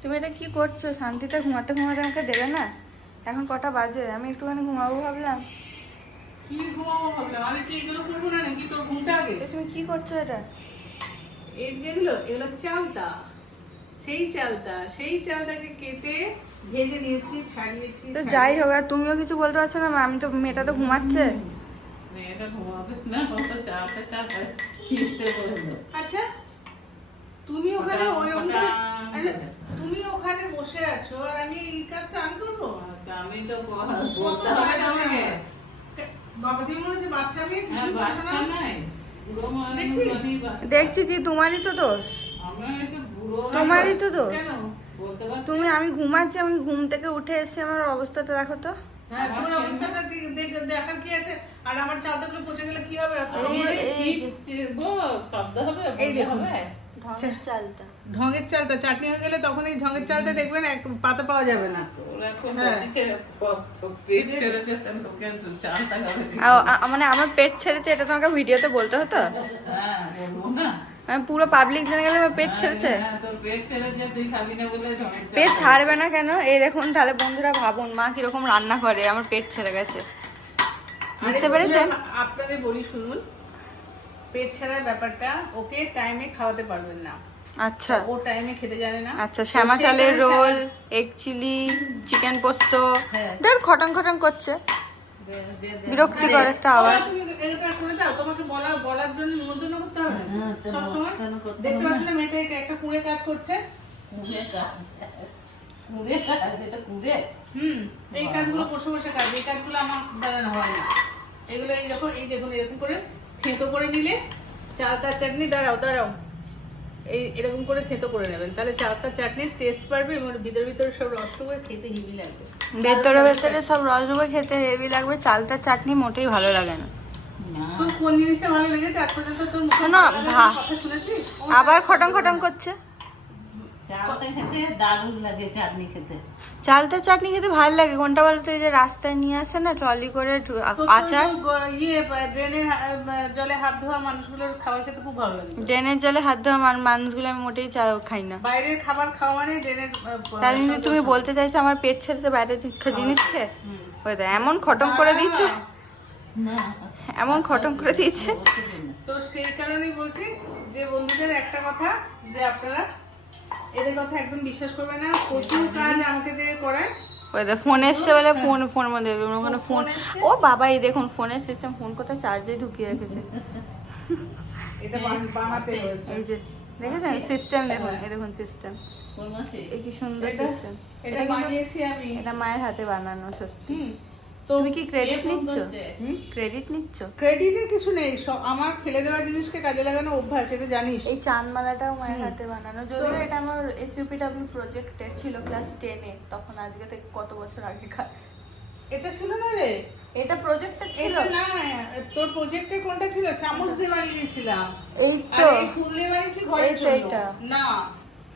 তুমি এটা কি করছো? শান্তিতে ঘুমাতে ঘুমাতে আমাকে দেবে না? এখন কটা বাজে? আমি একটুখানি ঘুমাবো ভাবলাম। কি ঘুমাবো ভাবলাম? আমি কি এগুলো করবো না নাকি? তোর ঘুমটা আগে। তুমি কি করছো এটা? এগুলো এগুলো চালতা, সেই চালতাকে কেটে ভেজে নিয়েছি, ছাড়িয়েছি। তো যাই হোক, আর তুমিও কিছু বলতে পারছো না? আমি তো, মেয়েটা তো ঘুমাচ্ছে। মেয়েটা ঘুমাবে না, ওটা চালতা ছিঁড়তে বললো। আচ্ছা, তুমি ওখানে তুমি ওখানে বসে আছো আর আমি এই কাজটা আমি করবো? আমি তো বলতে হবে না আমাকে। বাবা তুমি মনে হচ্ছে বাচ্চা মেয়ে, কিছু বাচ্চা নাই। দেখছি কি তোমারই তো দোষ, তোমারই তো দোষ। তুমি, আমি ঘুমাচ্ছি, আমি ঘুম থেকে উঠে এসেছি, আমার অবস্থাটা দেখো তো। হ্যাঁ, তোমার অবস্থাটা দেখার কি আছে? আর আমার চালতাগুলো পচে গেলে কি হবে? শব্দ হবে, এই দেখুন ঢঙের চালটা, ঢঙের চালতা চাটনি হয়ে গেলে তখন এই ঢঙের চালটা দেখবেন এক পাতা পাওয়া যাবে না। মানে আমার পেট ছেড়েছে, এটা তোমাকে ভিডিওতে বলতে হতো? আমি পুরো পাবলিক জেনে গেলে আমার পেট ছেড়েছে। পেট ছাড়বে না কেন? এই দেখুন, তাহলে বন্ধুরা ভাবুন মা কিরকম রান্না করে, আমার পেট ছেড়ে গেছে। বুঝতে পেরেছেন? আপনাদের বলি শুনুন, পেট ছাড়ার ব্যাপারটা ওকে টাইমে খাওয়াতে পারবেন না। আচ্ছা, ও টাইমে খেতে জানে না। আচ্ছা, শ্যামা চালের রোল, এগ চিলি, চিকেন পোস্ত, দেখ খটাং খটাং করছে, বিরক্তিকর একটা আওয়াজ। তুমি এটা করে দাও, তোমাকে বলার জন্য নিমন্ত্রণ করতে হবে সব সময়। দেখতে পাচ্ছ না মেয়েটা একটা কুড়ে কাজ করছে। এই কাজগুলো বসে বসে কাজ, এই কাজগুলো আমার দ্বারা হয় না। এগুলো এই দেখো, এই দেখুন এরকম করে থেঁতো করে নিলে চালতার চাটনি, দাঁড়াও এই এরকম করে থেঁতো করে নেবেন, তাহলে চালতার চাটনির টেস্ট পারবে এবং ভিতরে সব রস টুকরে খেতে হেভি লাগবে। ভেতরে সব রস ডুবে খেতে হেভি লাগবে। চালতার চাটনি মোটেই ভালো লাগে না। তোর কোন জিনিসটা ভালো লেগেছে আজ পর্যন্ত? তোর শোনো, কথা শুনেছি আবার খটাং খটাং করছে। চালতা খেতে দারুণ লাগে, চাটনি খেতে। চালতার চাটনি খেতে ভালো লাগে কোনটা বলতো? এই যে রাস্তায় নিয়ে আসে না ট্রলি করে আচার, ড্রেনের জলে হাত ধোয়া মানুষগুলোর খাবার খেতে খুব ভালো লাগে। ড্রেনের জলে হাত ধোয়া মানুষগুলো আমি মোটেই খাই না। বাইরের খাবার খাওয়া মানে ড্রেনের। তাই তুমি বলতে চাইছো আমার পেট ছেড়েছে বাইরের জিনিস খেয়ে? ওই তো এমন খটম করে দিয়েছে, এমন খটম করে দিয়েছে। তো সেই কারণেই বলছি যে বন্ধুদের একটা কথা, যে আপনারা এদের কথা একদম বিশ্বাস করবে না। প্রচুর কাজ আমাকে দিয়ে করায়। ওই তো ফোন এসছে বলে ফোনের মধ্যে ওখানে ফোন। ও বাবা, এই দেখুন ফোনের সিস্টেম, ফোন কোথায় চার্জে ঢুকিয়ে রেখেছে। এটা বানাতে হয়েছে। এই যে দেখেছেন সিস্টেম, দেখুন এই দেখুন সিস্টেম, এই কি সুন্দর সিস্টেম। এটা বানিয়েছি আমি, এটা মায়ের হাতে বানানো। সত্যি তুমি কি ক্রেডিট নিচ্ছ? ক্রেডিট নিচ্ছ? ক্রেডিটের কিছু নেই, আমার ফেলে দেওয়া জিনিসকে কাজে লাগানো অভ্যাস, এটা জানিস। এই চাঁদমালাটাও মায়ের হাতে বানানো, যদিও এটা আমার এসইউপিডব্লিউ প্রজেক্টের ছিল ক্লাস 10-এ, তখন আজকে থেকে কত বছর আগেকার। এটা ছিল না রে, এটা প্রজেক্টটা ছিল না। তোর প্রজেক্টে কোনটা ছিল? চামচ দিয়ে বানিয়ে দিয়েছিলাম। এই তো এই ফুল দিয়ে বানিয়েছি ঘরের জন্য। না,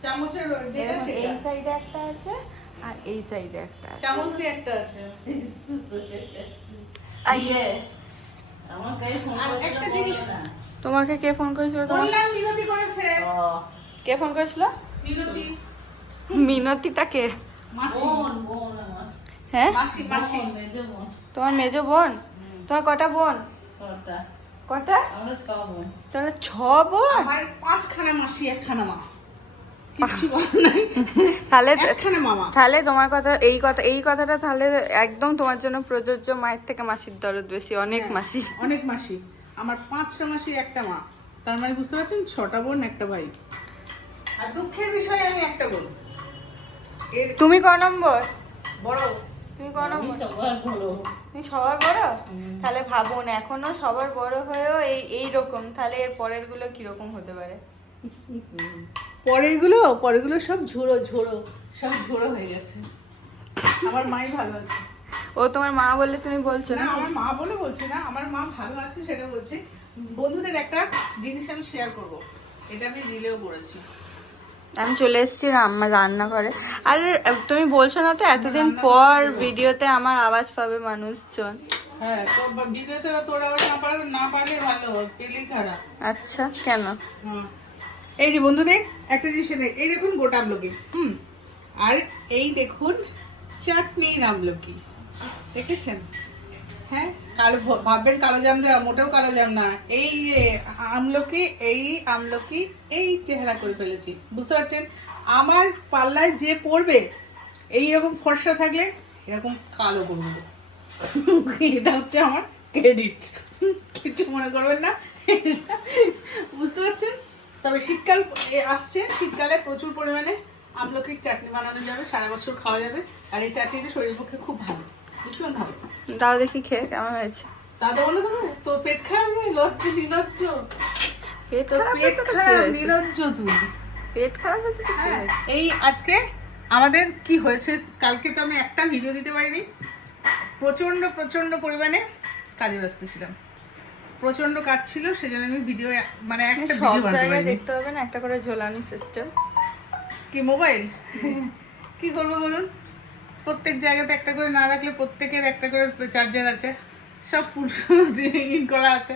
চামচের যেটা সেটা। এই সাইডে একটা আছে আর এই সাইডে একটা আছে, চামচ দিয়ে একটা আছে। একটা জিনিস তোমাকে কে ফোন করেছিল? বললাম মিনতি করেছে। কে ফোন করেছিল? মিনতি। মিনতিটা কে? মাসি। হ্যাঁ, মাসি মাসি। তোমার মেজো বোন? তোমার কটা বোন? কটা? তোমার 6 বোন? আমার 5খানা মাসি, 1খানা মা। কিচ্ছু বলার নাই। তাহলে 1খানা মামা। তাহলে তোমার কথা, এই কথাটা তাহলে একদম তোমার জন্য প্রযোজ্য। মায়ের থেকে মাসির দরদ বেশি, অনেক মাসি। অনেক মাসি। আমার 5টা মাসি, 1টা মা। তার মানে বুঝতে পারছেন 6টা বোন, 1টা ভাই। আর দুঃখের বিষয় আমি 1টা বোন। তুমি ক নম্বর? বড়। তুমি ক নম্বর? তুমি সবার বড়? তাহলে ভাবুন, এখনো সবার বড় হয়েও এইরকম, তাহলে এর পরের গুলো কিরকম হতে পারে? পরেরগুলো সব সব ঝোড়ো হয়ে গেছে। আমার মাই ভালো আছে। ও তোমার মা বললে তুমি বলছো না, না? আমার মা বলে বলছি না, আমার মা ভালো আছে সেটা বলছি। বন্ধুদের একটা জিনিস আমি শেয়ার করব, এটা আমি রিলেও করেছি। আমি চলে এসেছি রান্না করে। আর তুমি বলছো না তো এতদিন পর ভিডিওতে আমার আওয়াজ পাবে মানুষজন? হ্যাঁ, তো ভিডিওতে তোর আওয়াজ না পারলে ভালো, পেলেই খারাপ। আচ্ছা, কেন? এই যে বন্ধুদের একটা জিনিস দেখ, এই দেখুন গোটা আমলকি। আর এই দেখুন চাটনি আমলকি, দেখেছেন? হ্যাঁ, কালো ভাববেন কালো জাম দেওয়া, মোটেও কালো জাম না। এই যে আমলকি, এই আমলকি এই চেহারা করে ফেলেছি, বুঝতে পারছেন? আমার পাল্লায় যে পড়বে এইরকম ফর্সা থাকলে এরকম কালো করবো। এটা হচ্ছে আমার ক্রেডিট, কিছু মনে করবেন না, বুঝতে পারছেন? তবে শীতকাল আসছে, শীতকালে প্রচুর পরিমাণে আমলকির চাটনি বানানো যাবে, সারা বছর খাওয়া যাবে। আর এই চাটনিটা শরীরের পক্ষে খুব ভালো, ভীষণ ভালো। দাও দেখি খেয়ে কেমন হয়েছে। তা তো বলো দাদা, তোর পেট খারাপ নেই? নির্লজ্জ, পেট তোর পেট খারাপ, নির্লজ্জ তুই। পেট খারাপ হয়েছে তো কি হ্যাঁ, হয়েছে? এই আজকে আমাদের কি হয়েছে, কালকে তো আমি একটা ভিডিও দিতে পারিনি, প্রচন্ড প্রচন্ড পরিমাণে কাজে ব্যস্ত ছিলাম, প্রচন্ড কাজ ছিল, সেজন্য আমি ভিডিও মানে একটা সব ভিডিও বানাতে জায়গায় পারিনি। দেখতে হবে না একটা করে ঝোলানি সিস্টেম। কি মোবাইল কি করবো বলুন, প্রত্যেক জায়গাতে একটা করে না রাখলে, প্রত্যেকের একটা করে চার্জার আছে, সব ইন করা আছে,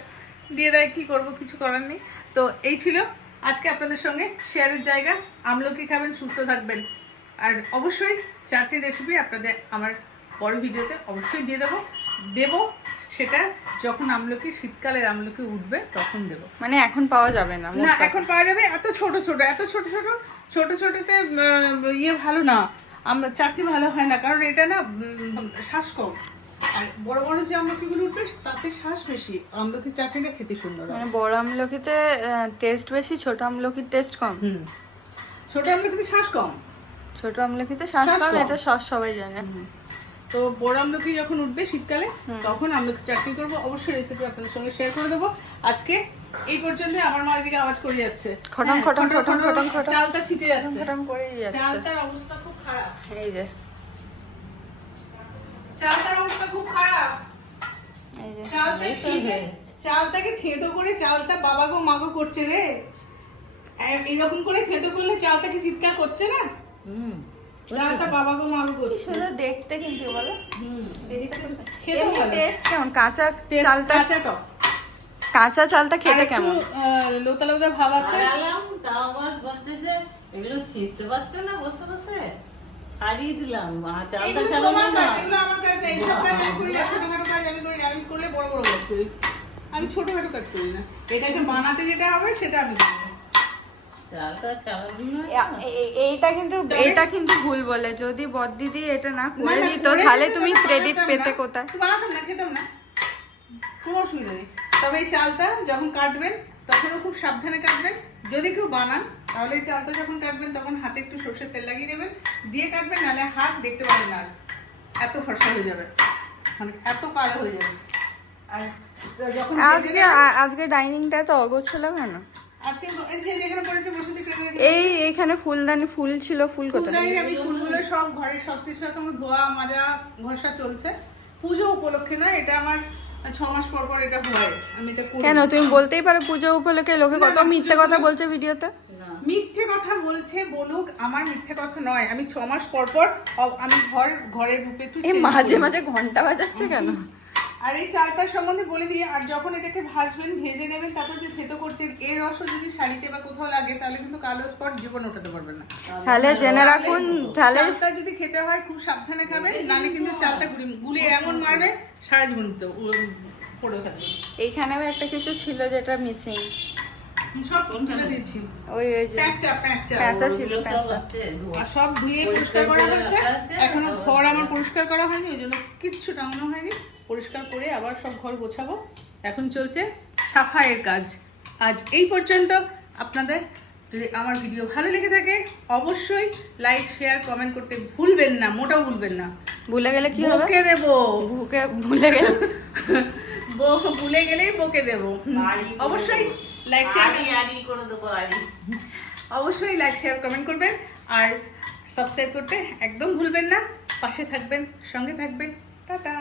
দিয়ে দেয়, কি করব, কিছু করার নেই। তো এই ছিল আজকে আপনাদের সঙ্গে শেয়ারের জায়গা। আমলকি খাবেন, সুস্থ থাকবেন। আর অবশ্যই চারটি রেসিপি আপনাদের আমার বড় ভিডিওতে অবশ্যই দিয়ে দেবো, সেটা যখন আমলকি, শীতকালের আমলকি উঠবে তখন দেবো। মানে এখন পাওয়া যাবে না? না, এখন পাওয়া যাবে, এত ছোট ছোটতে ইয়ে ভালো না, আমরা চাটনি ভালো হয় না, কারণ এটা না শ্বাস কম। আর বড় বড় যে আমলকিগুলো উঠবে তাতে শ্বাস বেশি, আমলকির চাটনিটা খেতে সুন্দর হয়। মানে বড় আমলকিতে টেস্ট বেশি, ছোট আমলকির টেস্ট কম। ছোট আমলকিতে শ্বাস কম, ছোট আমলকিতে শ্বাস শ্বাস কম, কম। এটা সবাই জানে। তো বড় আমলকি যখন উঠবে শীতকালে, তখন আমলকি চাটনি করবো, অবশ্যই রেসিপি আপনাদের সঙ্গে শেয়ার করে দেবো। আজকে এই পর্যন্ত। আমার মা এদিকে আওয়াজ করে যাচ্ছে, খটং খটং খটং খটং খটং চালটা ছিটে যাচ্ছে, খটং করেই যাচ্ছে। চালটার অবস্থা খুব খারাপ, এই যে চালটার অবস্থা খুব খারাপ। এই যে চালটাকে থেঁতো করে, চালটা বাবা গো মাগো করছে রে, এরকম করে থেঁতো করলে চালটাকে চিৎকার করছে না, চালটা বাবা গো মাগো করছে। শুধু দেখতে কিন্তু বলো, খেতে ভালো। টেস্ট কেমন? কাঁচা চালটা, কাঁচা টক, কাঁচা চালটা খেতে আর কেমন? একটু লোতা লোতা ভাব আছে। তাও আবার বলছে যে এগুলো ছিঁচতে পারছো না বসে বসে, ছাড়িয়ে দিলাম। চালটা এগুলো ছাড়ানো তোমার না। কাজ, এগুলো আমার কাজ না, এইসব কাজ আমি করি না, ছোটখাটো কাজ আমি করি না, আমি করলে বড় বড় কাজ করি, আমি ছোটখাটো কাজ করি না। এটাকে বানাতে যেটা হবে সেটা আমি করি। চালটা ছাড়ানো না। এইটা কিন্তু ভুল বলে, যদি বড়দিদি এটা না করে না, দিত করে তাহলে দিলে তুমি তো ক্রেডিট বানাতাম পেতে না। কোথায়? তো বানাতাম না, খেতাম না, কোনো অসুবিধা নেই। তবে এই চালটা যখন কাটবেন তখনও খুব সাবধানে কাটবেন। যদি কেউ বানান তাহলে এই চালটা যখন কাটবেন তখন হাতে একটু সর্ষের তেল লাগিয়ে নেবেন, দিয়ে কাটবেন, নাহলে হাত দেখতে পাবেন না, এত ফর্সা হয়ে যাবে, মানে এত কালো হয়ে যাবে। আর যখন আজকে ডাইনিংটা তো অগোছালো কেন? আজকে এই যে যেখানে পড়েছে বসে থেকে এইখানে ফুলদানি ফুল ছিল, ফুল কোথায়? আমি ফুলগুলো সব ঘরের সবকিছু এখন ধোয়া মাজা ঘষা চলছে। পুজো উপলক্ষে না, এটা আমার 6 মাস পর পর এটা হয়, আমি এটা করি। কেন তুমি বলতেই পারো পুজো উপলক্ষে, লোকে কত মিথ্যে কথা বলছে ভিডিওতে। মিথ্যে কথা বলছে বলুক, আমার মিথ্যে কথা নয়। আমি 6 মাস পর পর আমি ঘরের রূপে একটু এই change মাঝে করি। মাঝে ঘন্টা বাজাচ্ছে কেন? আর এই চালটার সম্বন্ধে বলে দিয়ে, আর যখন এটাকে ভাজবেন, ভেজে নেবেন, তারপর যে থেতো করছেন, এর রসও যদি শাড়িতে বা কোথাও লাগে তাহলে কিন্তু কালো স্পট জীবনে ওঠাতে পারবেন না। তাহলে জেনে রাখুন, তাহলে চালটা যদি খেতে হয় খুব সাবধানে খাবেন, নাহলে কিন্তু চালটা গুলিয়ে এমন মারবে সারা জীবন পড়ে থাকবে। এইখানেও একটা কিছু ছিল যেটা মিসিং, সব তুলে দিচ্ছি, ওই যে প্যাঁচা ছিল, প্যাঁচা। আর সব ধুয়ে পরিষ্কার করা হয়েছে, এখনো ঘর আমার পরিষ্কার করা হয়নি, ওই জন্য কিচ্ছু টাঙানো হয়নি। পরিষ্কার করে আবার সব ঘর গোছাবো, এখন চলছে সাফাইয়ের কাজ। আজ এই পর্যন্ত। আপনাদের যদি আমার ভিডিও ভালো লেগে থাকে অবশ্যই লাইক শেয়ার কমেন্ট করতে ভুলবেন না, মোটাও ভুলবেন না। ভুলে গেলে কি হবে? বকে দেবো, ভুলে গেলে ভুলে গেলেই বকে দেবো। অবশ্যই লাইক শেয়ার করে দেবো। অবশ্যই লাইক শেয়ার কমেন্ট করবেন, আর সাবস্ক্রাইব করতে একদম ভুলবেন না। পাশে থাকবেন, সঙ্গে থাকবেন। টাটা।